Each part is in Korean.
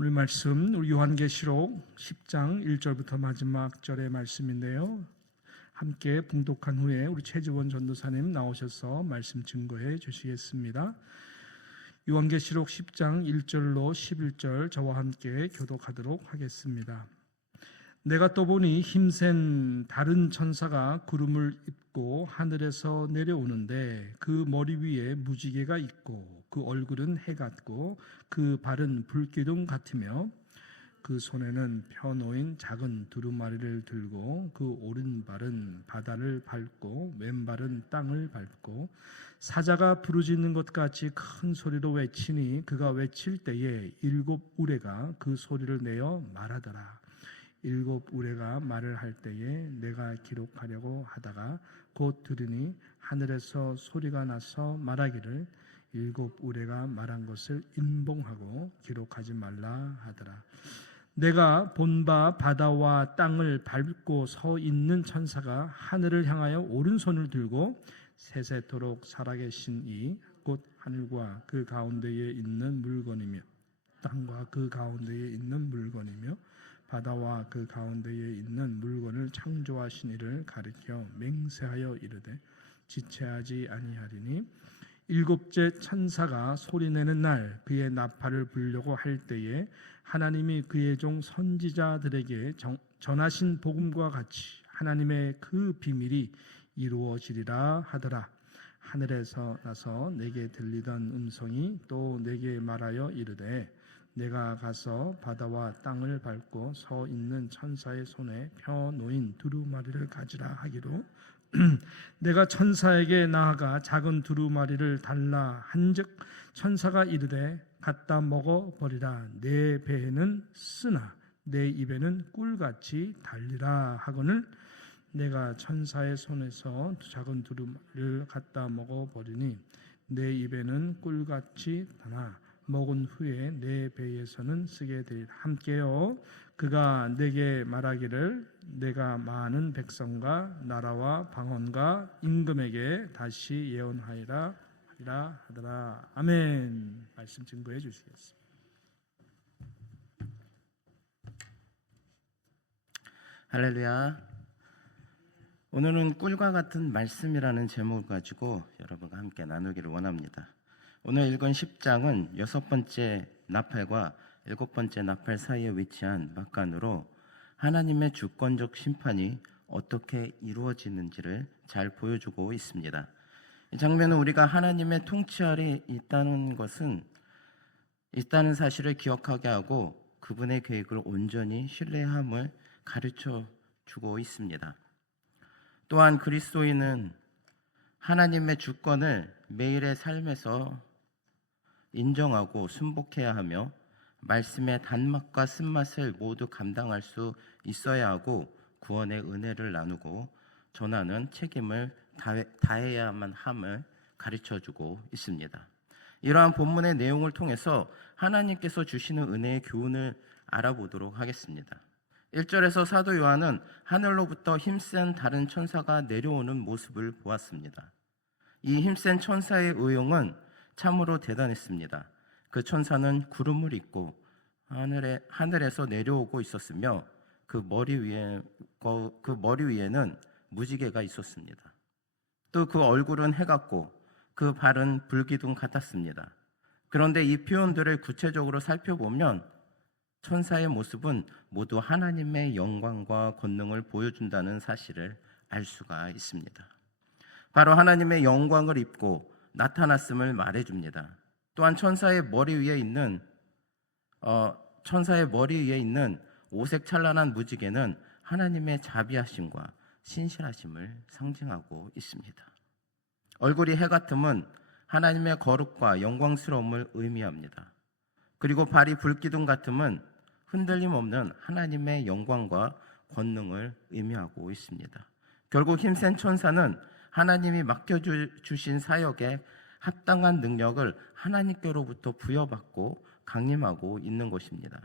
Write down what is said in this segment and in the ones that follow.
오늘 말씀 우리 요한계시록 10장 1절부터 마지막 절의 말씀인데요. 함께 봉독한 후에 우리 최지원 전도사님 나오셔서 말씀 증거해 주시겠습니다. 요한계시록 10장 1절로 11절 저와 함께 교독하도록 하겠습니다. 내가 또 보니 힘센 다른 천사가 구름을 입고 하늘에서 내려오는데 그 머리 위에 무지개가 있고 그 얼굴은 해 같고 그 발은 불기둥 같으며 그 손에는 펴놓인 작은 두루마리를 들고 그 오른발은 바다를 밟고 왼발은 땅을 밟고 사자가 부르짖는 것 같이 큰 소리로 외치니 그가 외칠 때에 7 우레가 그 소리를 내어 말하더라. 7 우레가 말을 할 때에 내가 기록하려고 하다가 곧 들으니 하늘에서 소리가 나서 말하기를 7 우레가 말한 것을 인봉하고 기록하지 말라 하더라. 내가 본 바 바다와 땅을 밟고 서 있는 천사가 하늘을 향하여 오른손을 들고 세세토록 살아계신 이 곧 하늘과 그 가운데에 있는 물건이며 땅과 그 가운데에 있는 물건이며 바다와 그 가운데에 있는 물건을 창조하신 이를 가리켜 맹세하여 이르되 지체하지 아니하리니 7째 천사가 소리내는 날 그의 나팔을 불려고 할 때에 하나님이 그의 종 선지자들에게 전하신 복음과 같이 하나님의 그 비밀이 이루어지리라 하더라. 하늘에서 나서 내게 들리던 음성이 또 내게 말하여 이르되 내가 가서 바다와 땅을 밟고 서 있는 천사의 손에 펴 놓인 두루마리를 가지라 하기로 내가 천사에게 나아가 작은 두루마리를 달라 한즉 천사가 이르되 갖다 먹어버리라. 내 배에는 쓰나 내 입에는 꿀같이 달리라 하거늘 내가 천사의 손에서 작은 두루마리를 갖다 먹어버리니 내 입에는 꿀같이 다나 먹은 후에 내 배에서는 쓰게 되리라. 함께요. 그가 내게 말하기를 내가 많은 백성과 나라와 방언과 임금에게 다시 예언하리라 하더라. 아멘. 말씀 증거해 주시겠습니다. 할렐루야. 오늘은 꿀과 같은 말씀이라는 제목을 가지고 여러분과 함께 나누기를 원합니다. 오늘 읽은 10장은 6번째 나팔과 7번째 나팔 사이에 위치한 막간으로 하나님의 주권적 심판이 어떻게 이루어지는지를 잘 보여주고 있습니다. 이 장면은 우리가 하나님의 통치 아래 있다는 사실을 기억하게 하고 그분의 계획을 온전히 신뢰함을 가르쳐 주고 있습니다. 또한 그리스도인은 하나님의 주권을 매일의 삶에서 인정하고 순복해야 하며 말씀의 단맛과 쓴맛을 모두 감당할 수 있어야 하고 구원의 은혜를 나누고 전하는 책임을 다해야만 함을 가르쳐주고 있습니다. 이러한 본문의 내용을 통해서 하나님께서 주시는 은혜의 교훈을 알아보도록 하겠습니다. 1절에서 사도 요한은 하늘로부터 힘센 다른 천사가 내려오는 모습을 보았습니다. 이 힘센 천사의 의용은 참으로 대단했습니다. 그 천사는 구름을 입고 하늘에서 내려오고 있었으며 그 머리 위에는 무지개가 있었습니다. 또 그 얼굴은 해 같고 그 발은 불기둥 같았습니다. 그런데 이 표현들을 구체적으로 살펴보면 천사의 모습은 모두 하나님의 영광과 권능을 보여준다는 사실을 알 수가 있습니다. 바로 하나님의 영광을 입고 나타났음을 말해줍니다. 또한 천사의 머리 위에 있는 오색 찬란한 무지개는 하나님의 자비하심과 신실하심을 상징하고 있습니다. 얼굴이 해 같음은 하나님의 거룩과 영광스러움을 의미합니다. 그리고 발이 불기둥 같음은 흔들림 없는 하나님의 영광과 권능을 의미하고 있습니다. 결국 힘센 천사는 하나님이 맡겨주신 사역에 합당한 능력을 하나님께로부터 부여받고 강림하고 있는 것입니다.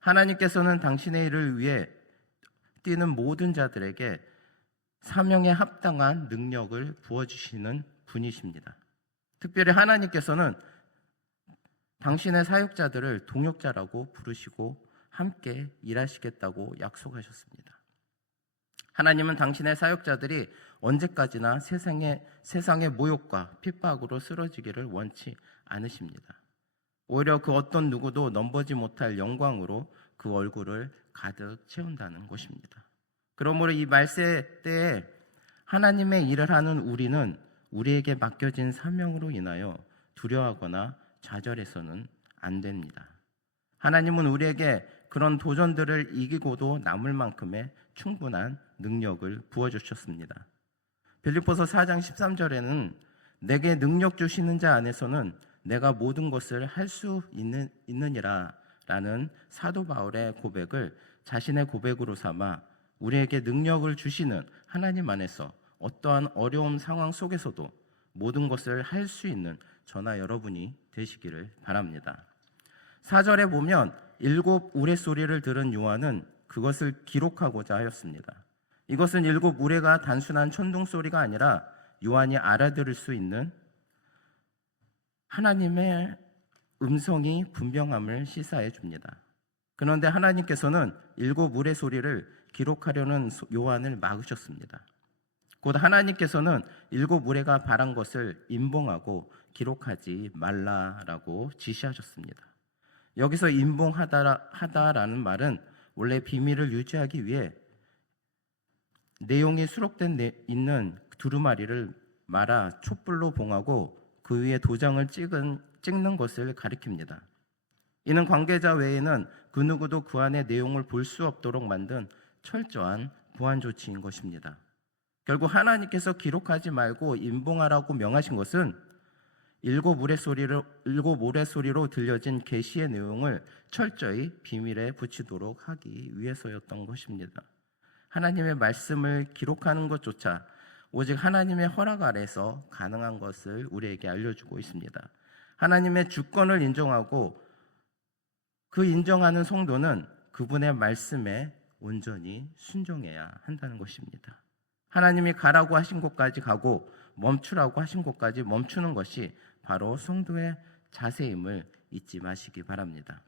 하나님께서는 당신의 일을 위해 뛰는 모든 자들에게 사명에 합당한 능력을 부어주시는 분이십니다. 특별히 하나님께서는 당신의 사역자들을 동역자라고 부르시고 함께 일하시겠다고 약속하셨습니다. 하나님은 당신의 사역자들이 언제까지나 세상의 모욕과 핍박으로 쓰러지기를 원치 않으십니다. 오히려 그 어떤 누구도 넘보지 못할 영광으로 그 얼굴을 가득 채운다는 것입니다. 그러므로 이 말세 때에 하나님의 일을 하는 우리는 우리에게 맡겨진 사명으로 인하여 두려워하거나 좌절해서는 안 됩니다. 하나님은 우리에게 그런 도전들을 이기고도 남을 만큼의 충분한 능력을 부어주셨습니다. 빌립보서 4장 13절에는 내게 능력 주시는 자 안에서는 내가 모든 것을 할 수 있느니라 라는 사도 바울의 고백을 자신의 고백으로 삼아 우리에게 능력을 주시는 하나님 안에서 어떠한 어려운 상황 속에서도 모든 것을 할 수 있는 저나 여러분이 되시기를 바랍니다. 4절에 보면 7 우레소리를 들은 요한은 그것을 기록하고자 하였습니다. 이것은 7 우레가 단순한 천둥소리가 아니라 요한이 알아들을 수 있는 하나님의 음성이 분명함을 시사해 줍니다. 그런데 하나님께서는 7 우레소리를 기록하려는 요한을 막으셨습니다. 곧 하나님께서는 7 우레가 바란 것을 임봉하고 기록하지 말라라고 지시하셨습니다. 여기서 임봉하다라는 말은 원래 비밀을 유지하기 위해 내용이 수록된 있는 두루마리를 말아 촛불로 봉하고 그 위에 도장을 찍는 것을 가리킵니다. 이는 관계자 외에는 그 누구도 그 안의 내용을 볼 수 없도록 만든 철저한 보안 조치인 것입니다. 결국 하나님께서 기록하지 말고 임봉하라고 명하신 것은 7 우레소리로 들려진 계시의 내용을 철저히 비밀에 붙이도록 하기 위해서였던 것입니다. 하나님의 말씀을 기록하는 것조차 오직 하나님의 허락 아래서 가능한 것을 우리에게 알려주고 있습니다. 하나님의 주권을 인정하고 그 인정하는 성도는 그분의 말씀에 온전히 순종해야 한다는 것입니다. 하나님이 가라고 하신 곳까지 가고 멈추라고 하신 곳까지 멈추는 것이 바로 성도의 자세임을 잊지 마시기 바랍니다.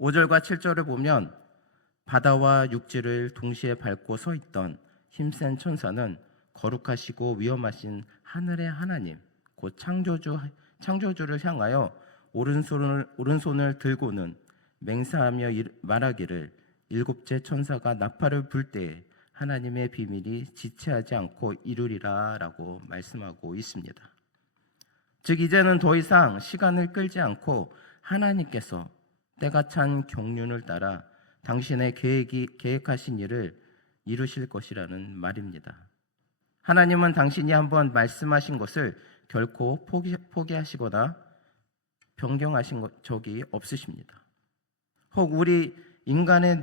5절과 7절을 보면 바다와 육지를 동시에 밟고 서 있던 힘센 천사는 거룩하시고 위엄하신 하늘의 하나님 곧 창조주를 향하여 오른손을 들고는 맹세하며 말하기를 7째 천사가 나팔을 불 때에 하나님의 비밀이 지체하지 않고 이루리라 라고 말씀하고 있습니다. 즉 이제는 더 이상 시간을 끌지 않고 하나님께서 때가 찬 경륜을 따라 당신의 계획하신 일을 이루실 것이라는 말입니다. 하나님은 당신이 한번 말씀하신 것을 결코 포기하시거나 변경하신 적이 없으십니다. 혹 우리 인간의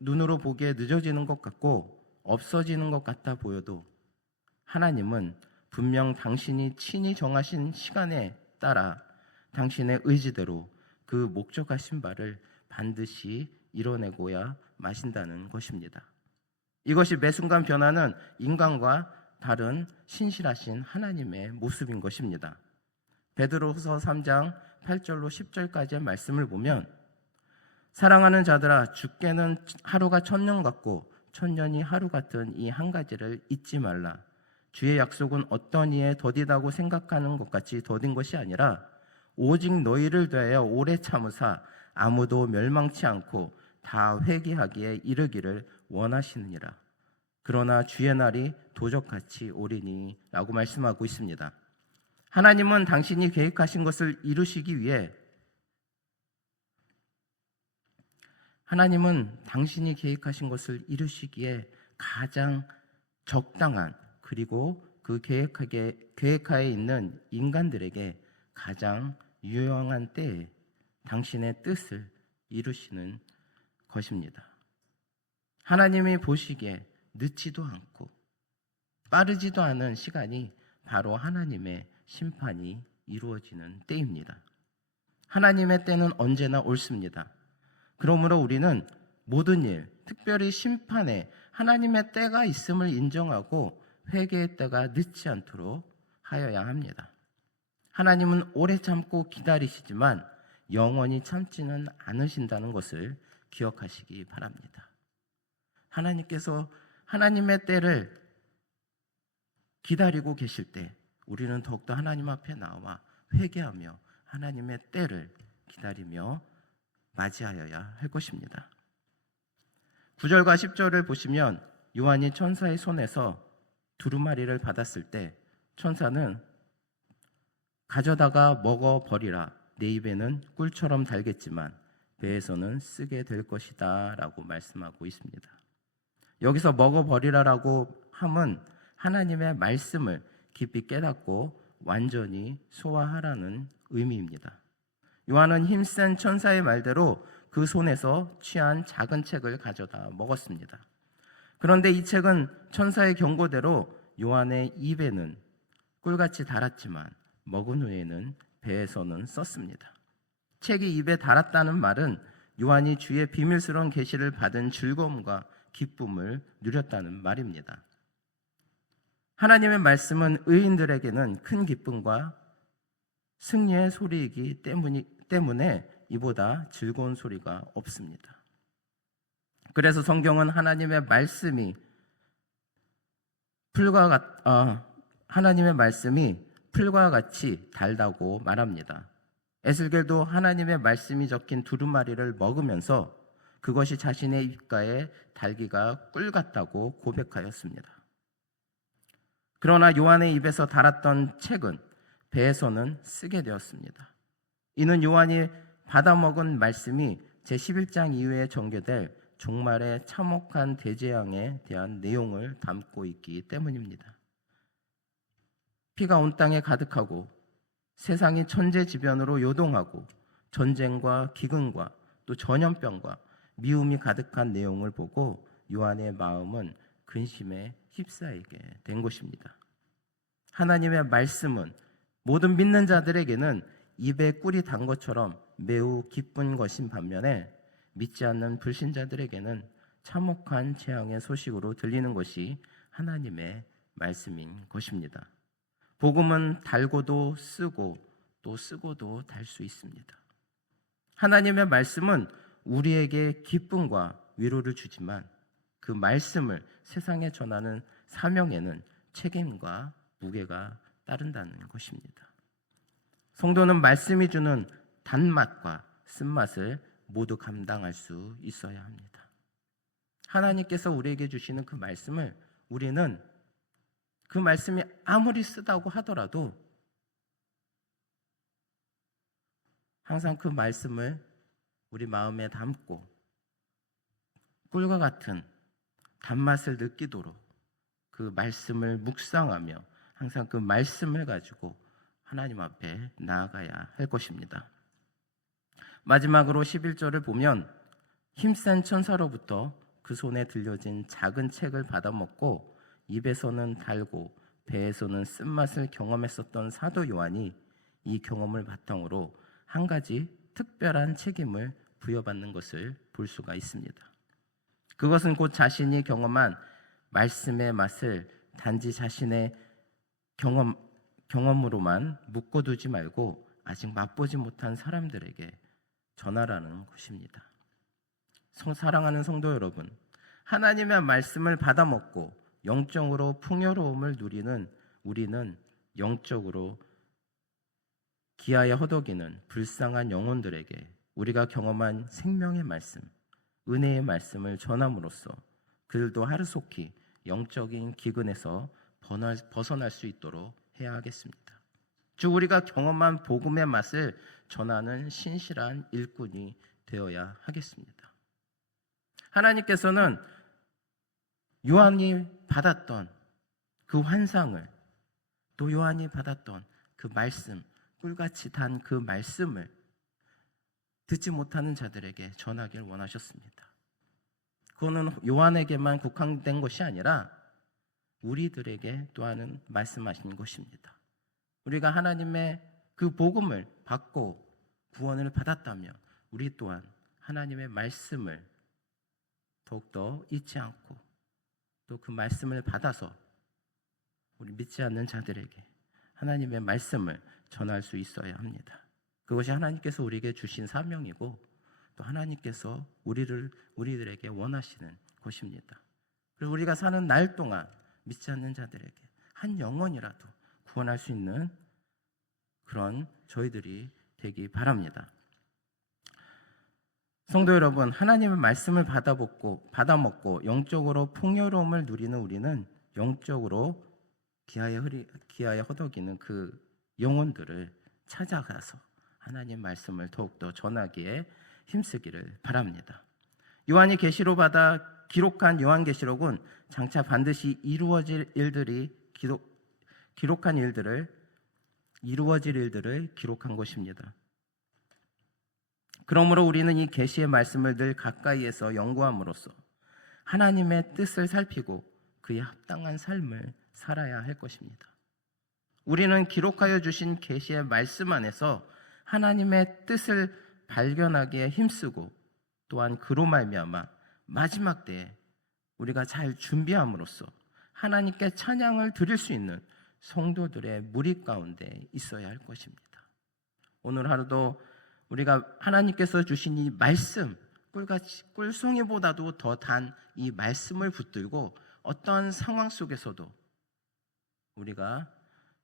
눈으로 보기에 늦어지는 것 같고 없어지는 것 같아 보여도 하나님은 분명 당신이 친히 정하신 시간에 따라 당신의 의지대로 그 목적하신 바를 반드시 이뤄내고야 마신다는 것입니다. 이것이 매 순간 변하는 인간과 다른 신실하신 하나님의 모습인 것입니다. 베드로후서 3장 8절로 10절까지의 말씀을 보면 사랑하는 자들아 주께는 하루가 1000년 같고 1000년이 하루 같은 이 한 가지를 잊지 말라. 주의 약속은 어떤 이에 더디다고 생각하는 것 같이 더딘 것이 아니라 오직 너희를 대하여 오래 참으사 아무도 멸망치 않고 다 회개하기에 이르기를 원하시느니라. 그러나 주의 날이 도적같이 오리니 라고 말씀하고 있습니다. 하나님은 당신이 계획하신 것을 이루시기 위해 가장 적당한 그리고 그 계획하에 있는 인간들에게 가장 유용한 때에 당신의 뜻을 이루시는 것입니다. 하나님이 보시기에 늦지도 않고 빠르지도 않은 시간이 바로 하나님의 심판이 이루어지는 때입니다. 하나님의 때는 언제나 옳습니다. 그러므로 우리는 모든 일, 특별히 심판에 하나님의 때가 있음을 인정하고 회개의 때가 늦지 않도록 하여야 합니다. 하나님은 오래 참고 기다리시지만 영원히 참지는 않으신다는 것을 기억하시기 바랍니다. 하나님께서 하나님의 때를 기다리고 계실 때 우리는 더욱더 하나님 앞에 나와 회개하며 하나님의 때를 기다리며 맞이하여야 할 것입니다. 9절과 10절을 보시면 요한이 천사의 손에서 두루마리를 받았을 때 천사는 가져다가 먹어버리라. 내 입에는 꿀처럼 달겠지만 배에서는 쓰게 될 것이다 라고 말씀하고 있습니다. 여기서 먹어버리라라고 함은 하나님의 말씀을 깊이 깨닫고 완전히 소화하라는 의미입니다. 요한은 힘센 천사의 말대로 그 손에서 취한 작은 책을 가져다 먹었습니다. 그런데 이 책은 천사의 경고대로 요한의 입에는 꿀같이 달았지만 먹은 후에는 배에서는 썼습니다. 책이 입에 달았다는 말은 요한이 주의 비밀스러운 계시를 받은 즐거움과 기쁨을 누렸다는 말입니다. 하나님의 말씀은 의인들에게는 큰 기쁨과 승리의 소리이기 때문에 이보다 즐거운 소리가 없습니다. 그래서 성경은 하나님의 말씀이 풀과 같이 달다고 말합니다. 에스겔도 하나님의 말씀이 적힌 두루마리를 먹으면서 그것이 자신의 입가에 달기가 꿀 같다고 고백하였습니다. 그러나 요한의 입에서 달았던 책은 배에서는 쓰게 되었습니다. 이는 요한이 받아먹은 말씀이 제11장 이후에 전개될 종말의 참혹한 대재앙에 대한 내용을 담고 있기 때문입니다. 피가 온 땅에 가득하고 세상이 천재지변으로 요동하고 전쟁과 기근과 또 전염병과 미움이 가득한 내용을 보고 요한의 마음은 근심에 휩싸이게 된 것입니다. 하나님의 말씀은 모든 믿는 자들에게는 입에 꿀이 단 것처럼 매우 기쁜 것인 반면에 믿지 않는 불신자들에게는 참혹한 재앙의 소식으로 들리는 것이 하나님의 말씀인 것입니다. 복음은 달고도 쓰고 또 쓰고도 달 수 있습니다. 하나님의 말씀은 우리에게 기쁨과 위로를 주지만 그 말씀을 세상에 전하는 사명에는 책임과 무게가 따른다는 것입니다. 성도는 말씀이 주는 단맛과 쓴맛을 모두 감당할 수 있어야 합니다. 하나님께서 우리에게 주시는 그 말씀을 우리는 그 말씀이 아무리 쓰다고 하더라도 항상 그 말씀을 우리 마음에 담고 꿀과 같은 단맛을 느끼도록 그 말씀을 묵상하며 항상 그 말씀을 가지고 하나님 앞에 나아가야 할 것입니다. 마지막으로 11절을 보면 힘센 천사로부터 그 손에 들려진 작은 책을 받아먹고 입에서는 달고 배에서는 쓴맛을 경험했었던 사도 요한이 이 경험을 바탕으로 한 가지 특별한 책임을 부여받는 것을 볼 수가 있습니다. 그것은 곧 자신이 경험한 말씀의 맛을 단지 자신의 경험으로만 묶어두지 말고 아직 맛보지 못한 사람들에게 전하라는 것입니다. 사랑하는 성도 여러분, 하나님의 말씀을 받아먹고 영적으로 풍요로움을 누리는 우리는 영적으로 기아에 허덕이는 불쌍한 영혼들에게 우리가 경험한 생명의 말씀, 은혜의 말씀을 전함으로써 그들도 하루속히 영적인 기근에서 벗어날 수 있도록 해야 하겠습니다. 즉 우리가 경험한 복음의 맛을 전하는 신실한 일꾼이 되어야 하겠습니다. 하나님께서는 요한이 받았던 그 환상을 또 요한이 받았던 그 말씀, 꿀같이 단 그 말씀을 듣지 못하는 자들에게 전하길 원하셨습니다. 그거는 요한에게만 국한된 것이 아니라 우리들에게 또한 말씀하신 것입니다. 우리가 하나님의 그 복음을 받고 구원을 받았다면 우리 또한 하나님의 말씀을 더욱더 잊지 않고 또 그 말씀을 받아서 우리 믿지 않는 자들에게 하나님의 말씀을 전할 수 있어야 합니다. 그것이 하나님께서 우리에게 주신 사명이고 또 하나님께서 우리들에게 원하시는 것입니다. 그리고 우리가 사는 날 동안 믿지 않는 자들에게 한 영혼이라도 구원할 수 있는 그런 저희들이 되기 바랍니다. 성도 여러분, 하나님의 말씀을 받아먹고 영적으로 풍요로움을 누리는 우리는 영적으로 기아에 허덕이는 그 영혼들을 찾아가서 하나님 말씀을 더욱더 전하기에 힘쓰기를 바랍니다. 요한이 계시로 받아 기록한 요한계시록은 장차 반드시 이루어질 일들을 기록한 것입니다. 그러므로 우리는 이 계시의 말씀을 늘 가까이에서 연구함으로써 하나님의 뜻을 살피고 그에 합당한 삶을 살아야 할 것입니다. 우리는 기록하여 주신 계시의 말씀 안에서 하나님의 뜻을 발견하기에 힘쓰고 또한 그로 말미암아 마지막 때에 우리가 잘 준비함으로써 하나님께 찬양을 드릴 수 있는 성도들의 무리 가운데 있어야 할 것입니다. 오늘 하루도 우리가 하나님께서 주신 이 말씀, 꿀송이보다도 더 단 이 말씀을 붙들고 어떠한 상황 속에서도 우리가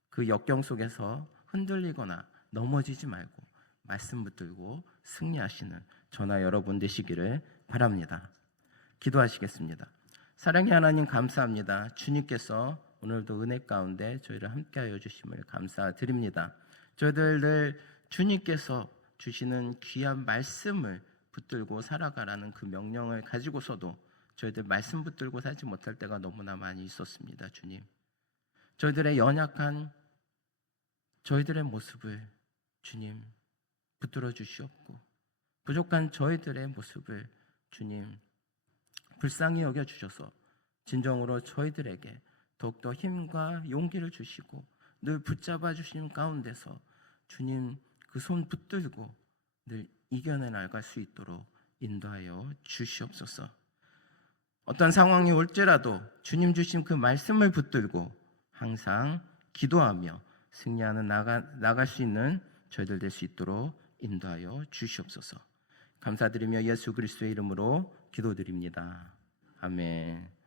그 역경 속에서 흔들리거나 넘어지지 말고 말씀 붙들고 승리하시는 저나 여러분 되시기를 바랍니다. 기도하시겠습니다. 사랑의 하나님 감사합니다. 주님께서 오늘도 은혜 가운데 저희를 함께하여 주심을 감사드립니다. 저희들 늘 주님께서 주시는 귀한 말씀을 붙들고 살아가라는 그 명령을 가지고서도 저희들 말씀 붙들고 살지 못할 때가 너무나 많이 있었습니다. 주님, 저희들의 연약한 저희들의 모습을 주님 붙들어 주시옵고 부족한 저희들의 모습을 주님 불쌍히 여겨 주셔서 진정으로 저희들에게 더욱더 힘과 용기를 주시고 늘 붙잡아 주시는 가운데서 주님 그 손 붙들고 늘 이겨내 나갈 수 있도록 인도하여 주시옵소서. 어떤 상황이 올지라도 주님 주신 그 말씀을 붙들고 항상 기도하며 승리하는 나갈 수 있는 저희들 될 수 있도록 인도하여 주시옵소서. 감사드리며 예수 그리스도의 이름으로 기도드립니다. 아멘.